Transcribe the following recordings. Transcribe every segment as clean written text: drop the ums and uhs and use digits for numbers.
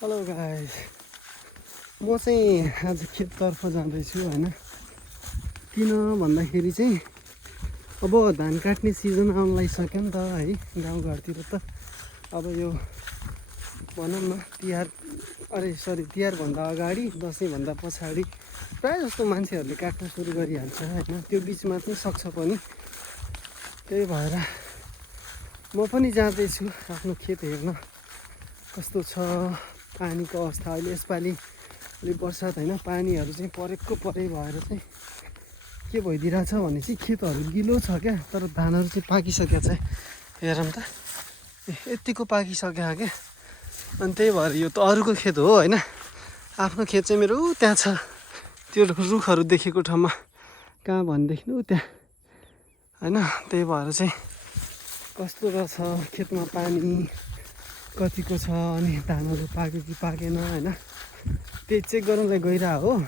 Hello guys, म चाहिँ आज खेततर्फ जाँदैछु होइन। किन भन्दाखेरि चाहिँ अब धान काट्ने सिजन आउन लागिसक्यो नि त है। गाउँघरतिर त अब यो भनौँ न तिहारभन्दा अगाडि, दसैँभन्दा पछाडि प्रायः जस्तो मान्छेहरूले काट्न सुरु गरिहाल्छ होइन। त्यो बिचमा चाहिँ सक्छ पनि। त्यही भएर म पनि जाँदैछु आफ्नो खेत हेर्न कस्तो छ पानीको अवस्था। अहिले यसपालि अलि बर्सात होइन, पानीहरू चाहिँ परेको परै भएर चाहिँ के भइदिरहेछ भने चाहिँ खेतहरू गिलो छ क्या, तर धानहरू चाहिँ पाकिसकेको छ। हेरौँ त, यत्तिको पाकिसक्यो क्या। अनि त्यही भएर यो त अरूको खेत हो होइन, आफ्नो खेत चाहिँ मेरो त्यहाँ छ। त्यो रुखहरू देखेको ठाउँमा, कहाँ भनेदेखि ऊ त्यहाँ होइन। त्यही भएर चाहिँ कस्तो रहेछ खेतमा पानी कतिको छ, अनि धानहरू पाक्यो कि पाकेन होइन, त्यही चेक गर्नलाई गइरहेको हो।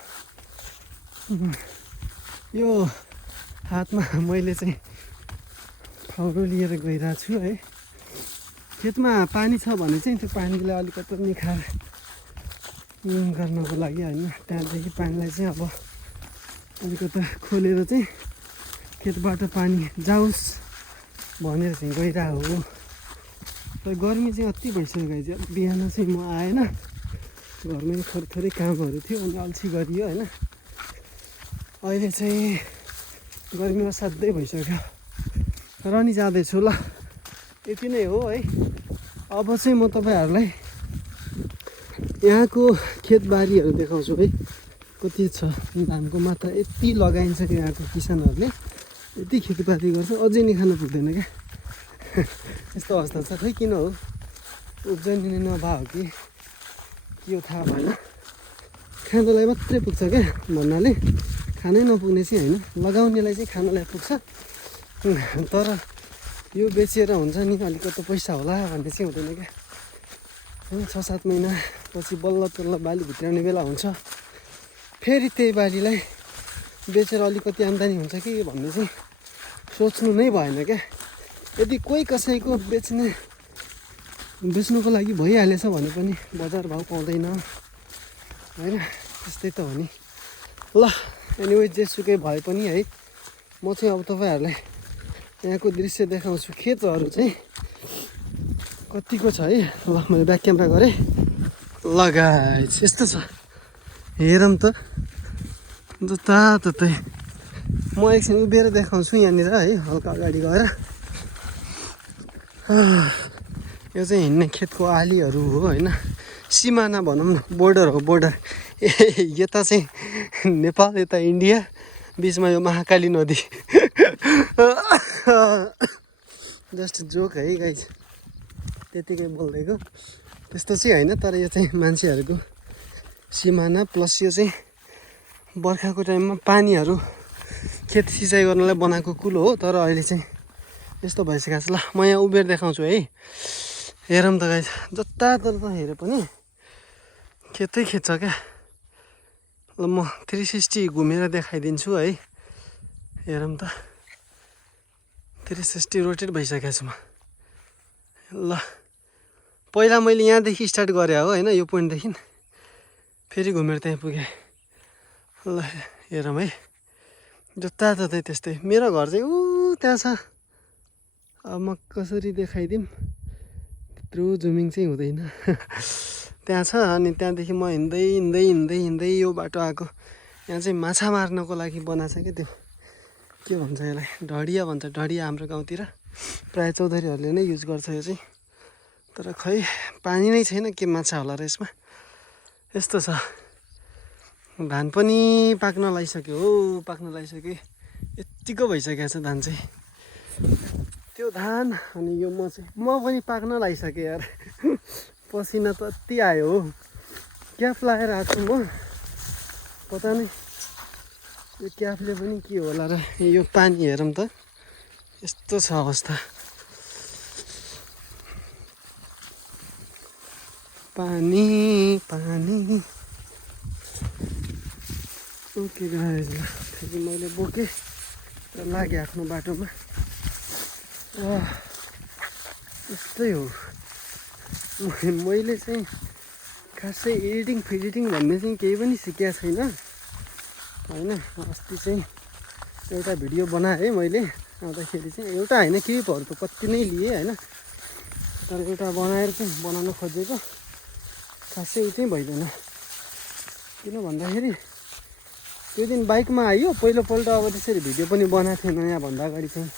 यो हातमा मैले चाहिँ फाउरो लिएर गइरहेको छु है। खेतमा पानी छ भने चाहिँ त्यो पानीलाई अलिकति निखार गर्नको लागि होइन, त्यहाँदेखि पानीलाई चाहिँ अब अलिकति खोलेर चाहिँ खेतबाट पानी जाओस् भनेर चाहिँ गइरहेको हो। तर गर्मी चाहिँ अति भइसक्यो गाइस। बिहान चाहिँ म आएन, घरमै थोरै कामहरू थियो अनि अल्छी गरियो होइन। अहिले चाहिँ गर्मीमा साध्यै भइसक्यो र नि जाँदैछु ल। यति नै हो है। अब चाहिँ म तपाईँहरूलाई यहाँको खेतबारीहरू देखाउँछु है। कति छ धानको मात्रा, यति लगाइन्छ कि यहाँको किसानहरूले यति खेतीपाती गर्छ, अझै नि खानु पुग्दैन क्या। यस्तो अवस्था छ। खै किन हो, उब्जनी नै नभए हो कि के हो थाहा भएन। खानलाई मात्रै पुग्छ क्या भन्नाले, खानै नपुग्ने चाहिँ होइन, लगाउनेलाई चाहिँ खानलाई पुग्छ। तर यो बेचेर हुन्छ नि अलिकति पैसा होला भन्ने चाहिँ हुँदैन क्या। 6-7 महिना पछि बल्ल तल्ल बाली भित्राउने बेला हुन्छ, फेरि त्यही बालीलाई बेचेर अलिकति आम्दानी हुन्छ कि भन्ने चाहिँ सोच्नु नै भएन क्या। यदि कोही कसैको बेच्नुको लागि भइहालेछ भने पनि बजार भाउ पाउँदैन होइन, त्यस्तै त हो नि। ल एनिवे जेसुकै भए पनि है, म चाहिँ अब तपाईँहरूलाई यहाँको दृश्य देखाउँछु। खेतहरू चाहिँ कतिको छ है। ल मैले ब्याक क्यामेरा गरेँ। ल गाइस यस्तो छ, हेरौँ त जताततै। म एकछिन उभिएर देखाउँछु यहाँनिर है, हल्का अगाडि गएर। यो चाहिँ हिँड्ने खेतको आलीहरू हो होइन, सिमाना भनौँ न, बोर्डर हो बोर्डर। यता चाहिँ नेपाल, यता इन्डिया, बिचमा यो महाकाली नदी। जस्ट जोक है गाइस, त्यतिकै बोलिदिएको। त्यस्तो चाहिँ होइन, तर यो चाहिँ मान्छेहरूको सिमाना प्लस यो चाहिँ बर्खाको टाइममा पानीहरू खेत सिँचाइ गर्नलाई बनाएको कुलो हो। तर अहिले चाहिँ यस्तो भइसकेको छ। ल म यहाँ उभिएर देखाउँछु है। हेरौँ त गाइस, जतातता हेरे पनि खेतै खेत छ क्या। ल म 360 घुमेर देखाइदिन्छु है। हेरौँ त, 360 रोटेट भइसकेको छु म। ल पहिला मैले यहाँदेखि स्टार्ट गरेँ हो होइन, यो पोइन्टदेखि फेरि घुमेर त्यहाँ पुगेँ। ल हेरौँ है, जताततै त्यस्तै। मेरो घर चाहिँ ऊ त्यहाँ छ। अब म कसरी देखाइदिउँ, त्यत्रो जुमिङ चाहिँ हुँदैन। त्यहाँ छ। अनि त्यहाँदेखि म हिँड्दै यो बाटो आएको। यहाँ चाहिँ माछा मार्नको लागि बनाएको छ क्या। त्यो के भन्छ यसलाई, ढडिया भन्छ। ढडिया हाम्रो गाउँतिर प्रायः चौधरीहरूले नै युज गर्छ यो चाहिँ। तर खै पानी नै छैन, के माछा होला र यसमा। यस्तो छ। धान पनि पाक्न लागिसक्यो हो, पाक्न लागिसक्यो। यत्तिको भइसकेको छ धान चाहिँ। त्यो धान अनि यो म पनि पाक्न लागिसकेँ यार। पसिना त अति आयो हो। क्याप लगाएर आएको छु म, पता नै यो क्यापले पनि के होला र। यो पानी हेरौँ त, यस्तो छ अवस्था। पानी पानी। ओके गाइस, ल फेरि मैले बोकेँ र लागेँ आफ्नो बाटोमा। यस्तै हो। मैले चाहिँ खासै एडिटिङ फिडिटिङ भन्ने चाहिँ केही पनि सिकेको छैन होइन। अस्ति चाहिँ एउटा भिडियो बनाएँ मैले, आउँदाखेरि चाहिँ एउटा होइन क्लिपहरू त कति नै लिएँ होइन, तर एउटा बनाएर चाहिँ बनाउन खोजेको खासै उ चाहिँ भइदिएन। किन भन्दाखेरि त्यो दिन बाइकमा आयो पहिलोपल्ट, अब त्यसरी भिडियो पनि बनाएको थिएँ नयाँ भन्दा अगाडि चाहिँ।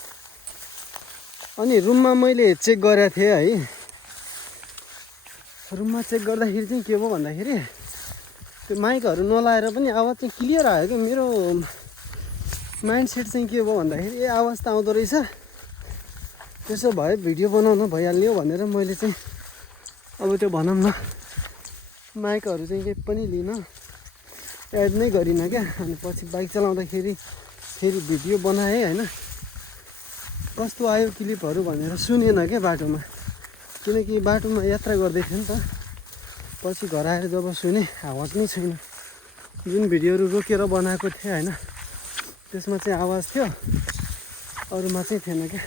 अनि रुममा मैले चेक गरेको थिएँ है, रुममा चेक गर्दाखेरि चाहिँ के भयो भन्दाखेरि त्यो माइकहरू नलाएर पनि आवाज चाहिँ क्लियर आयो क्या। मेरो माइन्डसेट चाहिँ के भयो भन्दाखेरि ए आवाज त आउँदो रहेछ, त्यसो भए भिडियो बनाउन भइहाल्ने हो भनेर मैले चाहिँ अब त्यो भनौँ न माइकहरू चाहिँ केही पनि लिइनँ, एड नै गरिनँ क्या। अनि पछि बाइक चलाउँदाखेरि फेरि भिडियो बनाएँ होइन, कस्तो आयो क्लिपहरू भनेर सुनेन क्या बाटोमा, किनकि बाटोमा यात्रा गर्दै थिएँ नि त। पछि घर आएर जब सुने आवाज नै छैन। जुन भिडियोहरू रोकेर बनाएको थिएँ होइन त्यसमा चाहिँ आवाज थियो, अरूमा चाहिँ थिएन क्या।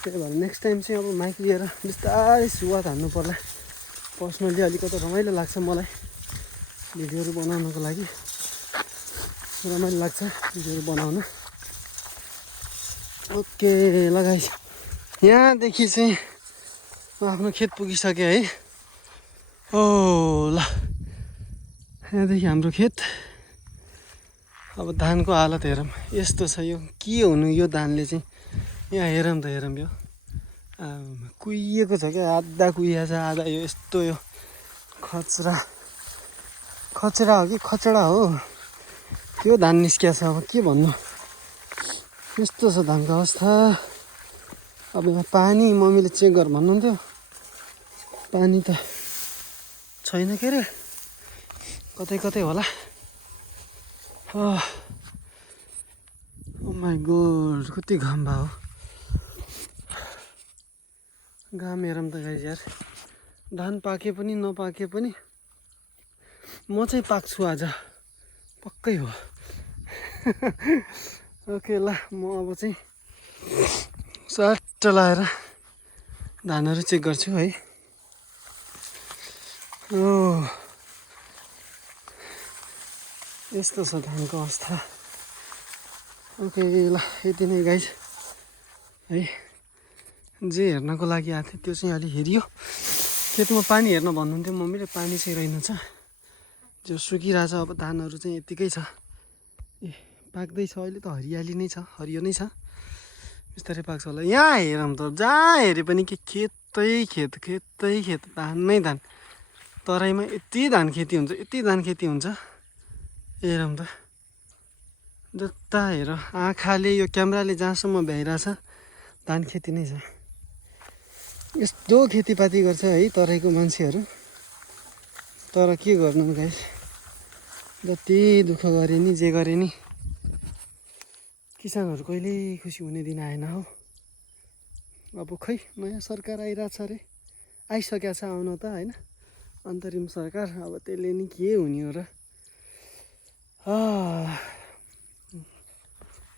त्यही भएर नेक्स्ट टाइम चाहिँ अब माइक लिएर बिस्तारै सुरुवात हान्नु पर्ला। पर्सनली अलिकति रमाइलो लाग्छ मलाई भिडियोहरू बनाउनको लागि, रमाइलो लाग्छ भिडियोहरू बनाउन। ओके ल गाइस, यहाँदेखि चाहिँ म आफ्नो खेत पुगिसकेँ है। ओ ल, यहाँदेखि हाम्रो खेत। अब धानको हालत हेरौँ, यस्तो छ यो, के हुनु यो धानले चाहिँ। यहाँ हेरौँ त हेरौँ, यो कुहिएको छ क्या, आधा कुहिएको छ आधा। यो यस्तो यो खचरा हो कि खचडा हो त्यो धान निस्किया छ। अब के भन्नु, यस्तो छ धानको अवस्था। अब यहाँ पानी मम्मीले चेक गर भन्नुहुन्थ्यो, पानी त छैन के अरे, कतै कतै होला। ओ माई गॉड, कति घाम भयो। घाम हेरौँ त गाइस यार, धान पाके पनि नपाके पनि म चाहिँ पाक्छु आज, पक्कै हो। ओके ल, म अब चाहिँ सट्ट लाएर धानहरू चेक गर्छु है। ओ यस्तो छ धानको अवस्था। ओके ल, यति नै गाइस है। जे हेर्नको लागि आएको थियो त्यो चाहिँ अलि हेरियो। खेतमा पानी हेर्न भन्नुहुन्थ्यो मम्मीले, पानी चाहिँ रहेनछ, जो सुकिरहेछ। अब धानहरू चाहिँ यत्तिकै छ, ए पाक्दैछ अहिले त, हरियाली नै छ, हरियो नै छ, बिस्तारै पाक्छ होला। यहाँ हेरौँ त, जहाँ हेरे पनि के खेतै खेत, खेतै खेत, धान नै धान। तराईमा यति धान खेती हुन्छ, यति धान खेती हुन्छ। हेरौँ त, जता हेर आँखाले, यो क्यामेराले जहाँसम्म भ्याइरहेछ धान खेती नै छ। यस्तो खेतीपाती गर्छ है तराईको मान्छेहरू, तर के गर्नु गाइस, जति दुःख गरे नि जे गरे नि किसानहरू कहिल्यै खुसी हुने दिन आएन हो। अब खै नयाँ सरकार आइरहेछ अरे, आइसकेको छ आउन त होइन, अन्तरिम सरकार। अब त्यसले नि के हुने हो र।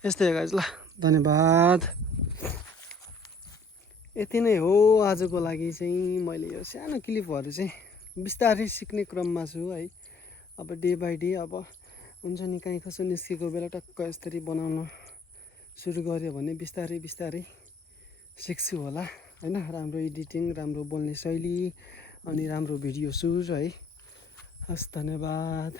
यस्तै हो गाइस, ल धन्यवाद। यति नै हो आजको लागि चाहिँ। मैले यो सानो क्लिपहरू चाहिँ बिस्तारै सिक्ने क्रममा छु है। अब डे बाई डे अब हुन्छ नि, काहीँ कसो निस्केको बेला टक्क यसरी बनाउन सुरु गऱ्यो भने बिस्तारै बिस्तारै सिक्छु होला होइन। राम्रो एडिटिङ, राम्रो बोल्ने शैली, अनि राम्रो भिडियो सुट है। हस्, धन्यवाद।